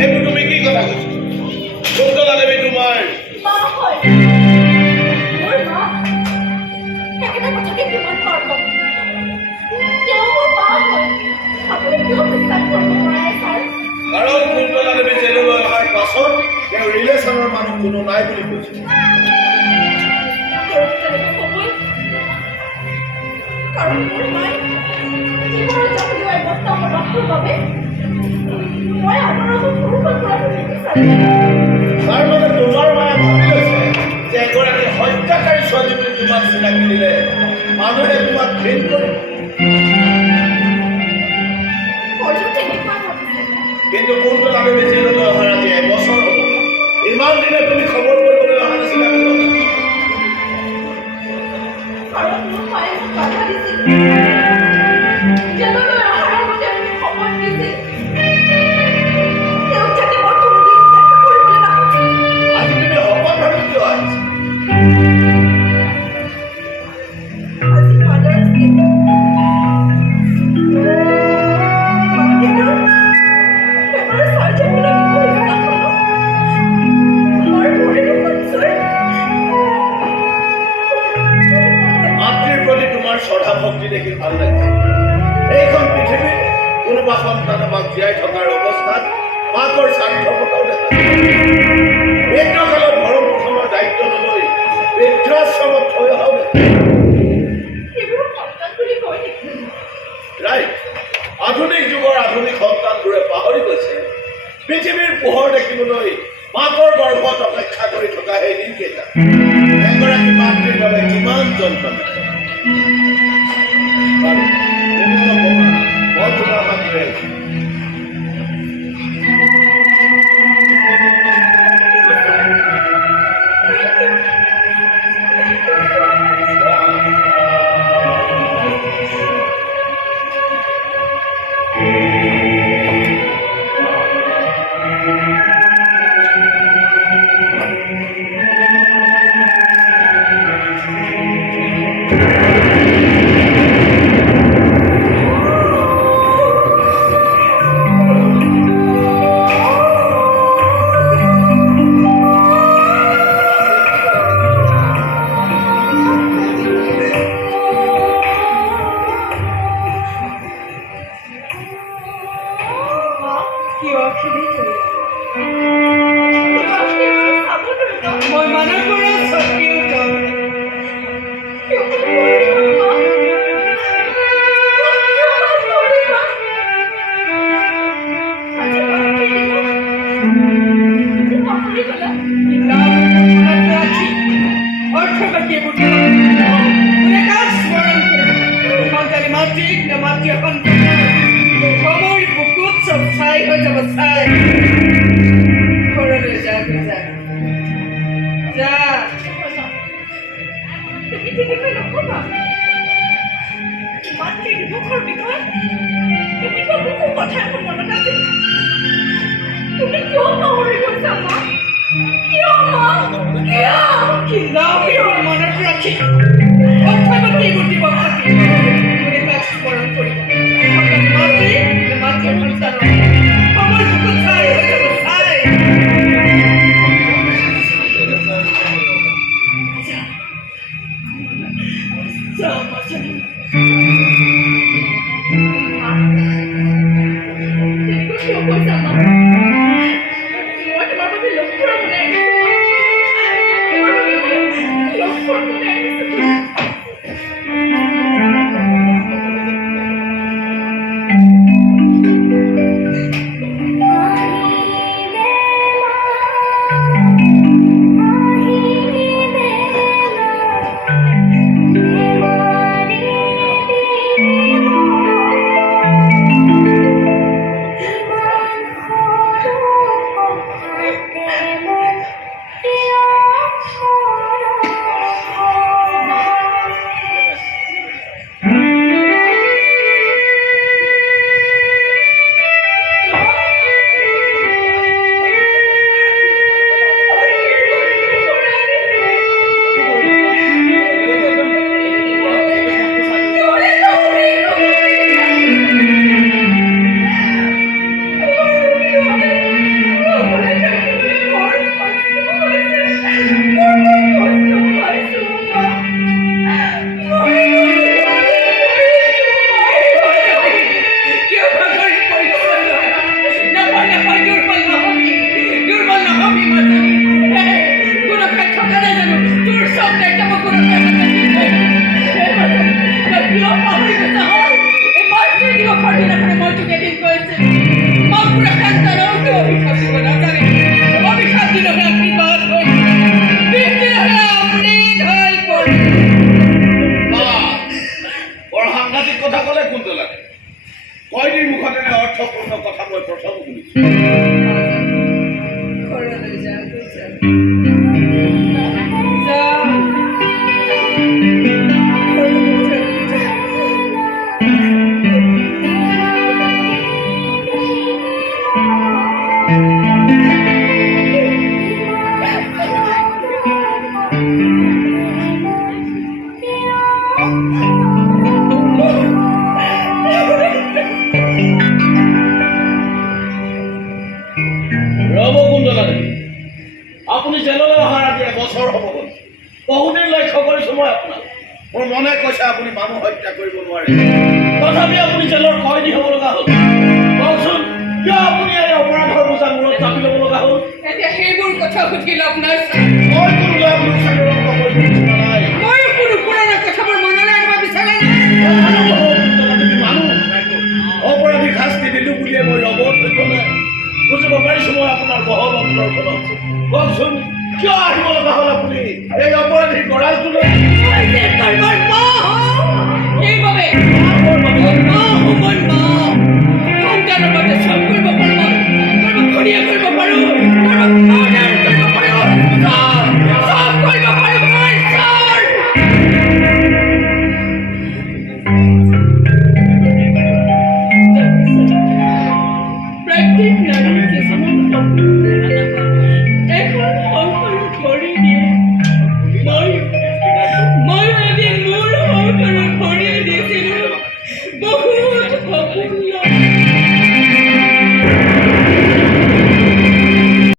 এইবোৰ তুমি কি কথা কৈছা? কুন্তলা দেৱী তোমাৰ মা হয়। মোৰ মা একেটা কথাকে কিমান বাৰ ক'ম। তেওঁ মোৰ মা হয়। আপুনি কিয় বিশ্বাস কৰিব নোৱাৰে ছাৰ? কাৰণ কুন্তলা দেৱী জেললৈ অহাৰ পাছত তেওঁ ৰিলেশ্যনৰ মানুহ কোনো নাই বুলি কৈছে। তেওঁ তেনেকৈ ক'বই। কাৰণ মোৰ মায়ে জীৱনত যাবলৈ অৱস্থা পদক্ষেপৰ বাবে মই আদৰৰ পুৰুষৰ পৰা নিবিচাৰোঁ। তাৰ মানে তোমাৰ মায়ে ভাবি লৈছে যে এগৰাকী হত্যাকাৰী ছোৱালী বুলি তোমাক চিনাকি দিলে মানুহে তোমাক ঘৃণ কৰিব। হয়তো তেনেকুৱা ভাবিছে। কিন্তু কুন্তলা দেৱী জেললৈ অহাৰ আজি এবছৰ হ'ব। ইমান দিনে তুমি খবৰ কৰিবলৈ অহা নাছিলা কিয়? কাৰণ মোৰ মায়ে মোক বাধা দিছিল। জেললৈ অহাৰ আগতে মোক সময় দিছিল। তেওঁক যাতে মই কোনোদিন দেখা কৰিবলৈ নাপাওঁ। আজি তুমি শপত ভাবি কিয় আহিছা? আজি ফাদাৰ্ছ ডে। মাৰ্কেটৰ পেপাৰ চাই থাকিবলৈ কলিকতাখনত আমাৰ ভৰিৰে সঞ্চয়। মাতৃৰ প্ৰতি তোমাৰ শ্ৰদ্ধা ভক্তি দেখি ভাল লাগিছে। এইখন পৃথিৱীত কোনোবা সন্তান আমাক জীয়াই থকাৰ অৱস্থাত মাকৰ স্বাৰ্থকতাও দেখা যায়। বৃদ্ধকালত ভৰণ পোষণৰ দায়িত্ব নলৈ বৃদ্ধাশ্ৰমত থৈ অহা সেইবোৰ সন্তান বুলি কয় নেকি? ৰাইট। আধুনিক যুগৰ আধুনিক সন্তানবোৰে পাহৰি গৈছে পৃথিৱীৰ পোহৰ দেখিবলৈ মাকৰ গৰ্ভত অপেক্ষা কৰি থকা সেই দিনকেইটা এগৰাকী মাতৃৰ বাবে কিমান যন্ত্ৰণা। বাৰু, তুমি অলপ বহা। মই তোমাৰ মাত লৈ আহিছোঁ। মই মনৰ পৰা সত্যি উঠাওঁ। সাংঘাতিক কথা ক'লে কুন্তলাকে কয়দিৰ মুখত এনে অৰ্থপূৰ্ণ কথা মই প্ৰথম শুনিছোঁ ঘৰলৈ যাওঁ যাওঁ ৰ'ব কুন্তলা দেৱী আপুনি জেললৈ অহাৰ আজি এবছৰ হ'ব গ'ল বহুদিন লক্ষ্য কৰিছোঁ মই আপোনাক মোৰ মনে কৈছে আপুনি মানুহ হত্যা কৰিব নোৱাৰে তথাপি আপুনি জেলৰ কয়দী হ'ব লগা হ'ল কওকচোন কিয় আপুনি এই অপৰাধৰ বোজা মূৰত চাপি ল'ব লগা হ'ল এতিয়া সেইবোৰ কথা সুধি লাভ নাই মই কোনো লাভ লোকচান কৰিব বিচৰা নাই ময়ো কোনো পুৰণা কথাবোৰ মনলৈ আনিব বিচৰা নাই মানুহ অপৰাধী শাস্তি দিলোঁ বুলিয়ে মই ৰবত হৈছোঁ নাই বুজিব পাৰিছোঁ মই আপোনাৰ বহল অন্তৰখনত কওকচোন কিয় আহিব লগা হ'ল আপুনি এই অপৰাধী গঁৰালটোলৈ মই যে কৰিব